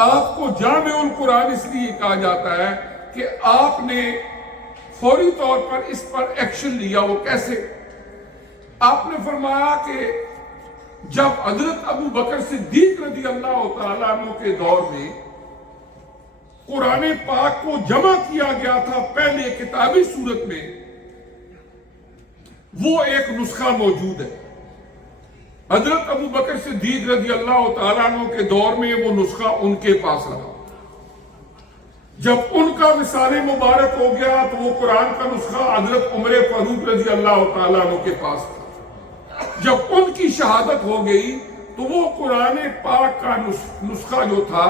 آپ کو جامع القرآن اس لیے کہا جاتا ہے کہ آپ نے فوری طور پر اس پر ایکشن لیا۔ وہ کیسے؟ آپ نے فرمایا کہ جب حضرت ابو بکر صدیق رضی اللہ تعالیٰ عنہ کے دور میں قرآن پاک کو جمع کیا گیا تھا پہلے کتابی صورت میں، وہ ایک نسخہ موجود ہے۔ حضرت ابو بکر صدیق رضی اللہ تعالیٰ عنہ کے دور میں وہ نسخہ ان کے پاس رہا۔ جب ان کا وصال مبارک ہو گیا تو وہ قرآن کا نسخہ حضرت عمر فاروق رضی اللہ تعالیٰ عنہ کے پاس تھا۔ جب ان کی شہادت ہو گئی تو وہ قرآن پاک کا نسخہ جو تھا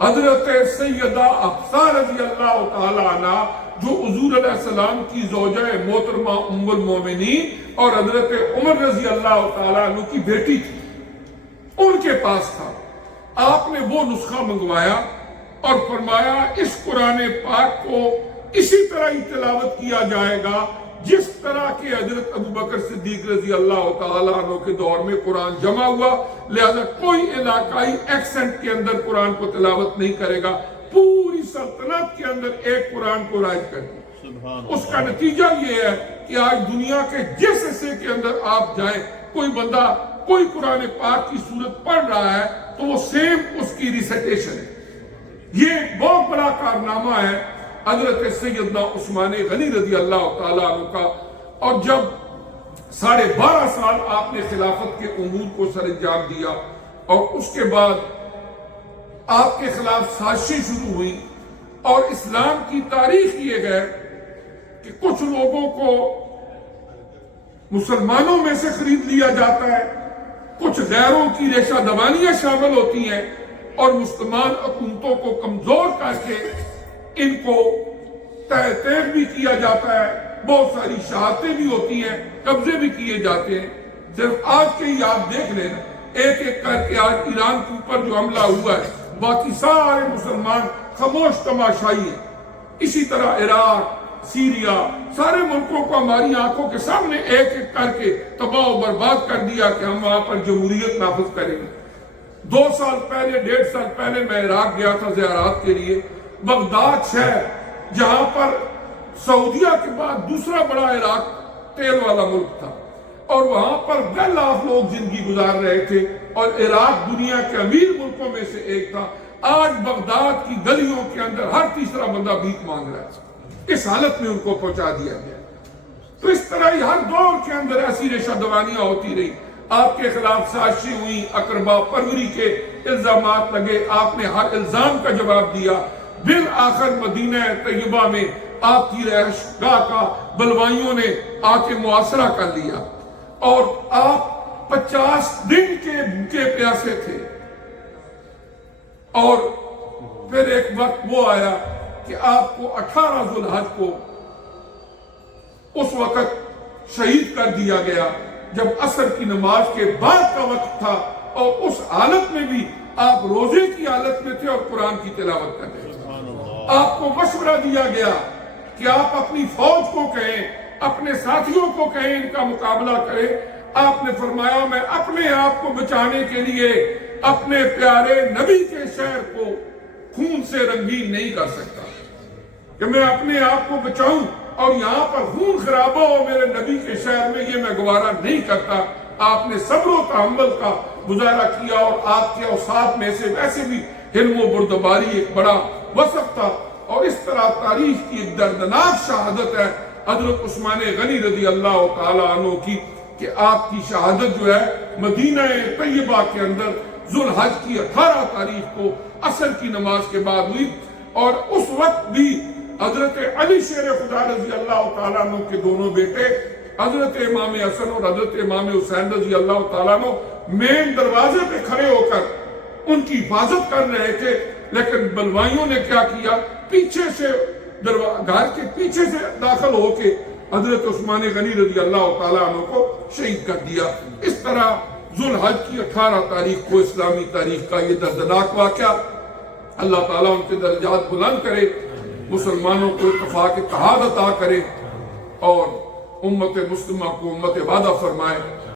حضرت سیدہ حفصہ رضی اللہ تعالیٰ عنہ، جو حضور علیہ السلام کی زوجہ محترمہ ام المومنین اور حضرت عمر رضی اللہ تعالیٰ عنہ کی بیٹی تھی، ان کے پاس تھا۔ آپ نے وہ نسخہ منگوایا اور فرمایا اس قرآن پاک کو اسی طرح ہی تلاوت کیا جائے گا جس طرح کہ حضرت ابو بکر صدیق رضی اللہ تعالیٰ عنہ کے دور میں قرآن جمع ہوا، لہذا کوئی علاقائی ایکسنٹ کے اندر قرآن کو تلاوت نہیں کرے گا، پوری سلطنت کے اندر ایک قرآن کو رائج کر دیا۔ اس کا نتیجہ یہ ہے کہ آج دنیا کے جس حصے کے اندر آپ جائیں، کوئی بندہ کوئی قرآن پاک کی صورت پڑھ رہا ہے تو وہ سیم اس کی ریسائٹیشن ہے۔ یہ بہت بڑا کارنامہ ہے حضرت سیدنا عثمان غنی رضی اللہ تعالیٰ عنہ کا۔ اور جب 12.5 سال آپ نے خلافت کے امور کو سر انجام دیا اور اس کے بعد آپ کے خلاف سازشیں شروع ہوئی اور اسلام کی تاریخ یہ ہے کہ کچھ لوگوں کو مسلمانوں میں سے خرید لیا جاتا ہے، کچھ غیروں کی ریشہ دوانیاں شامل ہوتی ہیں اور مسلمان حکومتوں کو کمزور کر کے ان کو تیغ بھی کیا جاتا ہے، بہت ساری شہادتیں بھی ہوتی ہیں، قبضے بھی کیے جاتے ہیں۔ صرف آج کے ہی آپ دیکھ لیں، ایک ایک کر کے آج ایران کے اوپر جو حملہ ہوا ہے، باقی سارے مسلمان خاموش تماشائی ہیں۔ اسی طرح عراق، سیریا، سارے ملکوں کو ہماری آنکھوں کے سامنے ایک ایک کر کے تباہ و برباد کر دیا کہ ہم وہاں پر جمہوریت نافذ کریں گے۔ 2 سال پہلے 1.5 سال پہلے میں عراق گیا تھا زیارات کے لیے۔ بغداد شہر جہاں پر سعودیہ کے بعد دوسرا بڑا عراق تیل والا ملک تھا، اور وہاں پر ویل آف لوگ زندگی گزار رہے تھے، اور عراق دنیا کے امیر ملکوں میں سے ایک تھا۔ آج بغداد کی گلیوں کے اندر ہر تیسرا بندہ بھیک مانگ رہا ہے۔ اس حالت میں ان کو پہنچا دیا گیا۔ تو اس طرح ہی ہر دور کے اندر ایسی ریشہ دوانیاں ہوتی رہی۔ آپ کے خلاف سازشیں ہوئی، اقربا پروری کے الزامات لگے، آپ نے ہر الزام کا جواب دیا۔ بالآخر مدینہ طیبہ میں آپ کی رہائش گاہ کا بلوائیوں نے آ کے محاصرہ کر لیا، اور آپ 50 دن کے بھوکے پیاسے تھے۔ اور پھر ایک وقت وہ آیا کہ آپ کو 18 ذو الحج کو اس وقت شہید کر دیا گیا جب عصر کی نماز کے بعد کا وقت تھا، اور اس حالت میں بھی آپ روزے کی حالت میں تھے اور قرآن کی تلاوت کر رہے تھے۔ آپ کو مشورہ دیا گیا کہ آپ اپنی فوج کو کہیں، اپنے ساتھیوں کو کہیں ان کا مقابلہ کریں۔ آپ نے فرمایا میں اپنے آپ کو بچانے کے لیے اپنے پیارے نبی کے شہر کو خون سے رنگین نہیں کر سکتا، کہ میں اپنے آپ کو بچاؤں اور یہاں پر خون خرابہ ہو میرے نبی کے شہر میں، یہ میں گوارا نہیں کرتا۔ آپ نے صبر و تحمل کا مظاہرہ کیا، اور آپ کے اوصاف میں سے ویسے بھی حلم و بردباری ایک بڑا وصف تھا۔ اور اس طرح تاریخ کی ایک دردناک شہادت ہے حضرت عثمان غنی رضی اللہ تعالیٰ عنہ کی، کہ آپ کی شہادت جو ہے مدینہ طیبہ کے اندر ذو الحج کی 18 تاریخ کو عصر کی نماز کے بعد ہوئی۔ اور اس وقت بھی حضرت علی شیر خدا رضی اللہ تعالیٰ عنہ کے دونوں بیٹے حضرت امام حسن اور حضرت امام حسین رضی اللہ تعالیٰ عنہ مین دروازے پہ کھڑے ہو کر ان کی حفاظت کر رہے تھے، لیکن بلوائیوں نے کیا کیا، پیچھے سے گھر کے پیچھے سے داخل ہو کے حضرت عثمان غنی رضی اللہ تعالیٰ عنہ کو شہید کر دیا۔ اس طرح ذو الحج کی 18 تاریخ کو اسلامی تاریخ کا یہ دردناک واقعہ، اللہ تعالیٰ ان کے درجات بلند کرے، مسلمانوں کو اتفاق اتحاد عطا کرے، اور امت مسلمہ کو امت وعدہ فرمائے۔